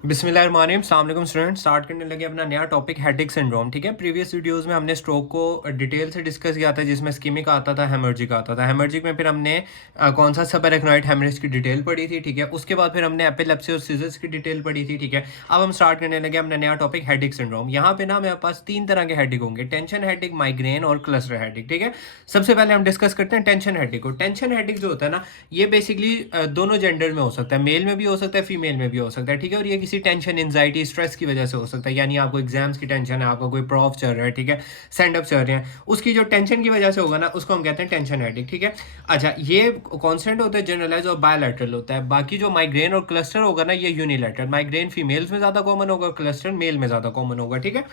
बिस्मिल्लाहिर्रहमानिर्रहीम, अस्सलाम वालेकुम स्टूडेंट। स्टार्ट करने लगे अपना नया टॉपिक हेडेक सिंड्रोम। ठीक है, प्रीवियस वीडियोस में हमने स्ट्रोक को डिटेल से डिस्कस किया था, जिसमें स्कीमिक आता था, हेमर्जिक आता था। हेमर्जिक में फिर हमने कौन सा सबएरेक्नॉइड हेमरेज की डिटेल पढ़ी थी। ठीक है, उसके बाद फिर हमने एपिलेप्सी और सीजर्स की डिटेल पढ़ी थी। ठीक है, अब हम स्टार्ट करने लगे अपना नया टॉपिक हेडेक सिंड्रोम। यहाँ पे ना मेरे पास तीन तरह के हेडेक होंगे: टेंशन हेडेक, माइग्रेन और क्लस्टर हेडेक। ठीक है, सबसे पहले हम डिस्कस करते हैं टेंशन हेडेक को। टेंशन हेडेक जो होता है ना, ये बेसिकली दोनों जेंडर में हो सकता है, मेल में भी हो सकता है, फीमेल में भी हो सकता है। ठीक है, और ये किसी टेंशन, एंजाइटी, स्ट्रेस की वजह से हो सकता है। यानी आपको एग्जाम्स की टेंशन है, आपका कोई प्रॉफ चल रहा है, ठीक है, सेंड अप चल रहे हैं, उसकी जो टेंशन की वजह से होगा ना, उसको हम कहते हैं टेंशन हेडेक। ठीक है, अच्छा, ये कॉन्स्टेंट होता है, जनरलाइज और बायोलैटरल होता है। बाकी जो माइग्रेन और क्लस्टर होगा ना, ये यूनिलैटरल। माइग्रेन फीमेल्स में ज्यादा कॉमन होगा, क्लस्टर मेल में ज्यादा कॉमन होगा। ठीक है,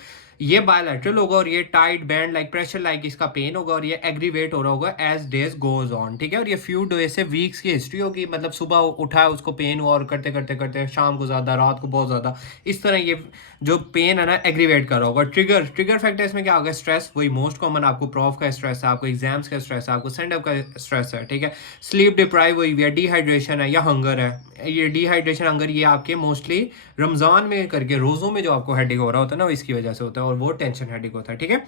ये बायोलैटरल होगा और ये tight band like pressure like इसका पेन होगा और ये एग्रीवेट हो रहा होगा एज डेज गोज ऑन। ठीक है, और ये फ्यू डेज से वीक्स की हिस्ट्री होगी, मतलब सुबह उठा है उसको पेन हुआ और करते करते करते शाम को ज्यादा, रात को बहुत ज्यादा, इस तरह ये जो पेन है ना एग्रीवेट कर रहा होगा। ट्रिगर ट्रिगर फैक्टर इसमें क्या होगा? स्ट्रेस, वही मोस्ट कॉमन, आपको प्रॉफ का स्ट्रेस है, आपको एग्जाम्स का स्ट्रेस है, आपको सेंड अप का स्ट्रेस है। ठीक है, स्लीप डिप्राइव हुई हुई है, डिहाइड्रेशन है या हंगर है। ये डिहाइड्रेशन, हंगर, ये आपके मोस्टली रमजान में करके रोजों में जो आपको हेडेक हो रहा होता है ना, इसकी वजह से होता है और वो टेंशन हेडेक होता है। ठीक है,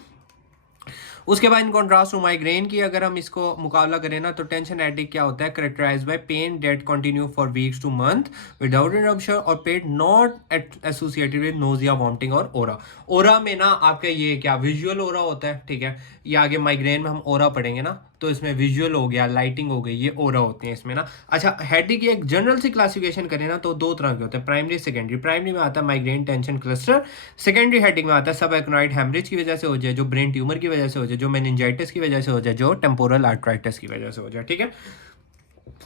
उसके बाद इन कॉन्ट्रास्ट टू माइग्रेन की अगर हम इसको मुकाबला करें ना, तो टेंशन हेडेक क्या होता है? Characterized by pain that continue for weeks to month without interruption और pain not associated with nausea, vomiting और ओरा। ओरा में ना आपका ये क्या विजुअल ओरा होता है। ठीक है, ये आगे माइग्रेन में हम ओरा पढ़ेंगे ना, तो इसमें विजुअल हो गया, लाइटिंग हो गई, ये ओरा होते हैं इसमें ना। अच्छा, हेडेक की एक जनरल सी क्लासिफिकेशन करें ना, तो दो तरह के होते हैं: प्राइमरी, सेकेंडरी। प्राइमरी में आता है migraine, tension, cluster. Secondary headache में आता है सब एक्नॉइड हेमरेज की वजह से हो जाए, जो ब्रेन ट्यूमर की वजह से हो जाए, जो मेनिंजाइटिस की वजह से हो जाए, जो टेम्पोरल आर्थराइटिस की वजह से हो जाए। ठीक है,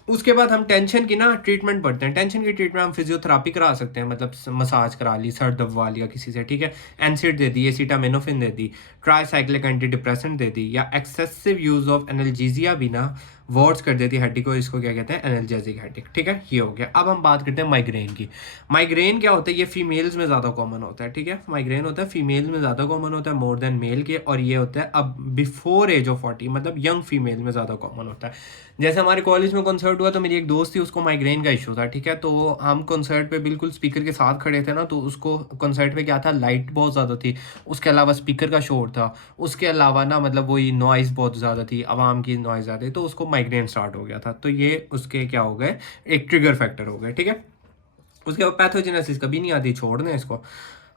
उसके बाद हम टेंशन की ना ट्रीटमेंट पढ़ते हैं। टेंशन की ट्रीटमेंट हम फिजियोथेरापी करा सकते हैं, मतलब मसाज करा ली, सर दबवा लिया किसी से। ठीक है, एनसिड दे दी, एसिटामिनोफिन दे दी, ट्राईसाइक्लिक एंटी डिप्रेसेंट दे दी, या एक्सेसिव यूज ऑफ एनाल्जेसिया भी ना वर्ड्स कर देती है हेडेक को। इसको क्या कहते हैं? Analgesic headache. ठीक है, ये हो गया। अब हम बात करते हैं माइग्रेन की। माइग्रेन क्या होता है? ये फीमेल्स में ज़्यादा कॉमन होता है। ठीक है, माइग्रेन होता है फीमेल्स में ज़्यादा कॉमन होता है, मोर देन मेल के, और ये होता है अब बिफोर एज ऑफ 40, मतलब यंग फीमेल में ज़्यादा कॉमन होता है। जैसे हमारे कॉलेज में कॉन्सर्ट हुआ, तो मेरी एक दोस्त थी, उसको माइग्रेन का इशू था। ठीक है, तो हम कॉन्सर्ट पे बिल्कुल स्पीकर के साथ खड़े थे ना, तो उसको कॉन्सर्ट पे क्या था, लाइट बहुत ज़्यादा थी, उसके अलावा स्पीकर का शोर था, उसके अलावा ना मतलब वही नॉइज़ बहुत ज़्यादा थी, आवाम की नॉइज़ ज़्यादा थी, तो उसको माइग्रेन स्टार्ट हो गया था। तो ये उसके क्या हो गए, एक ट्रिगर फैक्टर हो गए। ठीक है, उसके बाद पैथोजेनेसिस कभी नहीं आती, छोड़ दें इसको।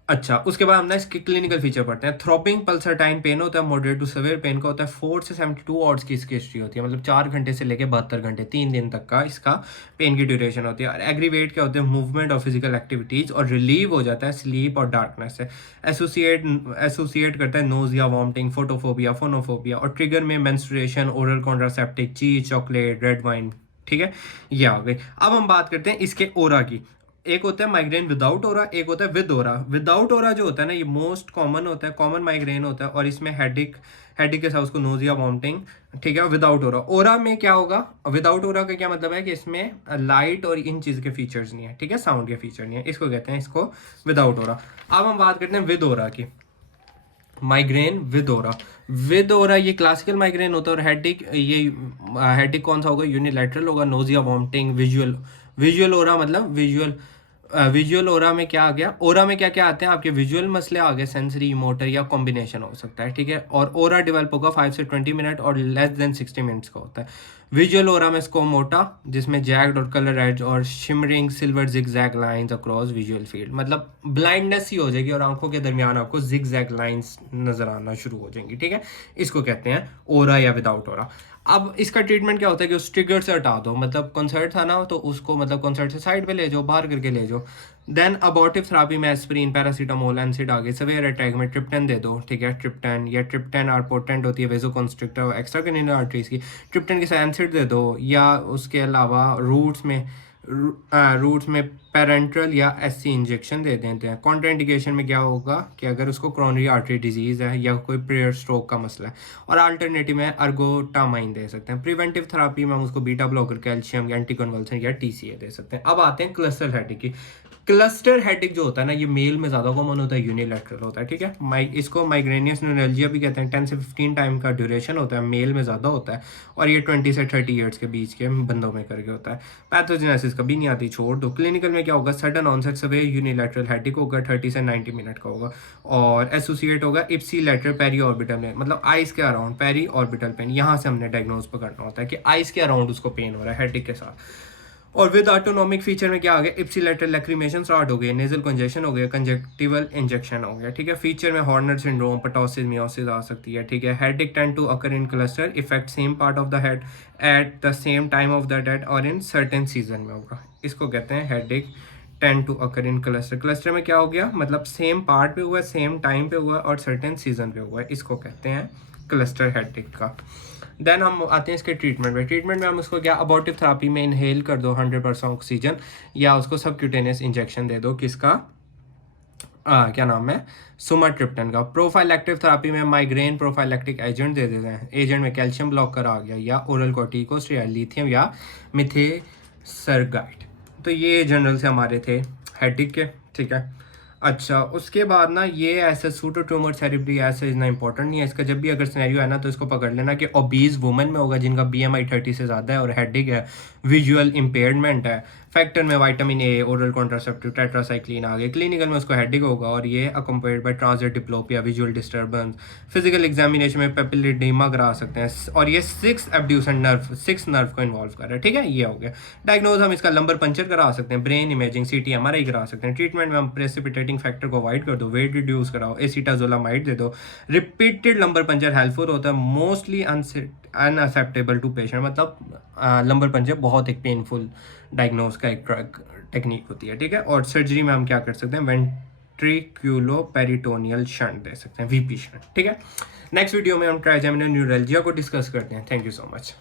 अच्छा, उसके बाद हम ना इसके क्लिनिकल फीचर पढ़ते हैं। थ्रोपिंग पल्सरटाइन पेन होता है, मॉडरेट टू सेवियर पेन का होता है, 4 से 72 आवर्स की इसकी हिस्ट्री होती है, मतलब 4 घंटे से लेकर 72 घंटे, 3 दिन तक का इसका पेन की ड्यूरेशन होती है। और एग्रीवेट क्या होते हैं? मूवमेंट और फिजिकल एक्टिविटीज़, और रिलीव हो जाता है स्लीप और डार्कनेस से। एसोसिएट करता है नोजिया, वॉमिटिंग, फोटोफोबिया, फोनोफोबिया, और ट्रिगर में मेंस्ट्रुएशन, ओरल कॉन्ट्रासेप्टिव, चीज, चॉकलेट, रेड वाइन। ठीक है, ये आ गई। अब हम बात करते हैं इसके ओरा की। एक होता है माइग्रेन विदाउट ओरा, एक होता है विद ओरा। विदाउट ओरा जो होता है ना, ये मोस्ट कॉमन होता है, कॉमन माइग्रेन होता है, और इसमें हेडिक, हेडिक के साथ उसको नोजिया, वॉमिटिंग। ठीक है, विदाउट ओरा। ओरा में क्या होगा? विदाउट ओरा का क्या मतलब है कि इसमें लाइट और इन चीज़ के फीचर्स नहीं है। ठीक है, साउंड के फीचर नहीं है, इसको कहते हैं इसको विदाउट ओरा। अब हम बात करते हैं विद ओरा की। Migraine with aura. विद ओरा ये क्लासिकल माइग्रेन होता है, और हेडिक, ये हेडिक कौन सा होगा? यूनिलैटरल होगा, नोजिया, वॉमिटिंग, विजुअल। विजुअल ओरा मतलब विजुअल, विजुअल ओरा में क्या आ गया? ओरा में क्या क्या आते हैं आपके? विजुअल मसले आ गए, सेंसरी, मोटर, या कॉम्बिनेशन हो सकता है। ठीक है, और ओरा डेवलप होगा 5 से 20 मिनट और लेस देन 60 मिनट्स का होता है। विजुअल ओरा में स्कोमोटा, जिसमें जैग्ड और कलर एज और shimmering silver zigzag lines across visual field, मतलब ब्लाइंडनेस ही हो जाएगी और आंखों के दरमियान आपको जिगजैग लाइंस नजर आना शुरू हो जाएंगी। ठीक है, इसको कहते हैं ओरा या विदाउट ओरा। अब इसका ट्रीटमेंट क्या होता है कि उस ट्रिगर से हटा दो, मतलब कॉन्सर्ट था ना, तो उसको मतलब कॉन्सर्ट से साइड पे ले जाओ, बाहर करके ले जाओ। देन अबॉर्टिव थेरापी में एस्पिरिन, पैरासीटामोल, एनसिड आ गई। सवेयर अटैक में ट्रिप्टन दे दो। ठीक है, ट्रिप्टन या ट्रिप्टन आर पोटेंट होती है वेजो कॉन्स्ट्रिक्टर एक्स्ट्रा कैनिनल आर्टरीज की, ट्रिप्टन के साथ एनसिड दे दो। या उसके अलावा रूट्स में पेरेंट्रल या एससी इंजेक्शन दे देते हैं। कॉन्ट्राइंडिकेशन में क्या होगा कि अगर उसको क्रोनरी आर्टरी डिजीज़ है या कोई प्रेयर स्ट्रोक का मसला है। और अल्टरनेटिव में अर्गोटामाइन दे सकते हैं। प्रिवेंटिव थेरापी में हम उसको beta blocker, calcium, anti convulsion या टीसीए दे सकते हैं। अब आते हैं क्लस्टर हेडेक की। क्लस्टर हेडेक जो होता है ना, ये मेल में ज़्यादा कॉमन होता है, यूनिलैटरल होता है, ठीक है। इसको माइग्रेनियस न्यूरैल्जिया भी कहते हैं। 10 से 15 टाइम का ड्यूरेशन होता है, मेल में ज़्यादा होता है, और ये 20 से 30 ईयर्स के बीच के बंदों में करके होता है। पैथोजेनेसिस कभी नहीं आती, छोड़ दो। क्लिनिकल में क्या होगा, सडन ऑनसेट सवे यूनिलैटरल हेडेक होगा, 30 से 90 मिनट का होगा, और एसोसिएट होगा इप्सी लेटर पेरी ऑर्बिटल में, मतलब आइस के अराउंड, पेरी ऑर्बिटल पेन, यहाँ से हमने डायग्नोज पकड़ना होता है कि आइस के अराउंड उसको पेन हो रहा है हेडेक के साथ। और विद ऑटोनॉमिक फीचर में क्या आ गया, इप्सिलेटरल लैक्रिमेशन स्टार्ट हो गई, नेजल कंजेशन हो गया, कंजक्टिवल इंजेक्शन हो गया, ठीक है। फीचर में हॉर्नर सिंड्रोम, पटोसिस, मियोसिस आ सकती है, ठीक है। Headache tend to occur in cluster, effect same part of the head at the same time of the dead और इन सर्टेन सीजन में होगा। इसको कहते हैं headache tend to occur in cluster. Cluster में क्या हो गया, मतलब सेम पार्ट पे हुआ है, सेम टाइम पे हुआ है और सर्टेन सीजन पे हुआ है, इसको कहते हैं क्लस्टर हेडेक का। देन हम आते हैं इसके ट्रीटमेंट में। ट्रीटमेंट में हम उसको क्या, अबॉर्टिव थेरापी में इनहेल कर दो 100% ऑक्सीजन, या उसको सबक्यूटेनियस इंजेक्शन दे दो, किसका क्या नाम है, सुमाट्रिप्टन का। प्रोफाइलैक्टिव थेरापी में माइग्रेन प्रोफाइलैक्टिक एजेंट दे देते हैं। एजेंट में कैल्शियम ब्लॉकर आ गया, या ओरल कॉर्टिकोस्टेरॉइड, लिथियम या मिथेसरगाइड। तो ये जनरल से हमारे थे हेडेक के, ठीक है। अच्छा, उसके बाद ना ये ऐसे सूटो ट्यूमर सेरिब्री ऐसे इतना इंपॉर्टेंट नहीं है इसका। जब भी अगर सिनेरियो है ना, तो इसको पकड़ लेना कि ओबीज वुमेन में होगा जिनका BMI 30 से ज़्यादा है और हेडेक है, विजुअल इम्पेयरमेंट है। फैक्टर में vitamin A, oral contraceptive, tetracycline आ गए। क्लिनिकल में उसको हेडेक होगा और ये accompanied by transient diplopia, visual disturbance. Physical examination में पेपिलिडेमा करा सकते हैं, और ये 6 एब्ड्यूसेंट नर्व, 6 नर्व को इन्वॉल्व कर रहा है, ठीक है। ये हो गया डायग्नोज। हम इसका लंबर पंचर करा सकते हैं, ब्रेन इमेजिंग, CT MRI करा सकते हैं। ट्रीटमेंट में हम प्रेसिपिटेटिंग फैक्टर को अवॉइड कर दो, वेट रिड्यूस कराओ, एसीटाजोलामाइड दे दो। रिपीटेड लंबर पंचर हेल्पफुल होता है, मोस्टली अनअसेप्टेबल टू पेशेंट, मतलब लंबर पंचर बहुत एक पेनफुल डायग्नोज का एक टेक्निक होती है, ठीक है। और सर्जरी में हम क्या कर सकते हैं, वेंट्रिक्यूलो पेरिटोनियल शंट दे सकते हैं, VP शंट, ठीक है। नेक्स्ट वीडियो में हम ट्राइजेमिनल न्यूरैल्जिया को डिस्कस करते हैं। Thank you so much.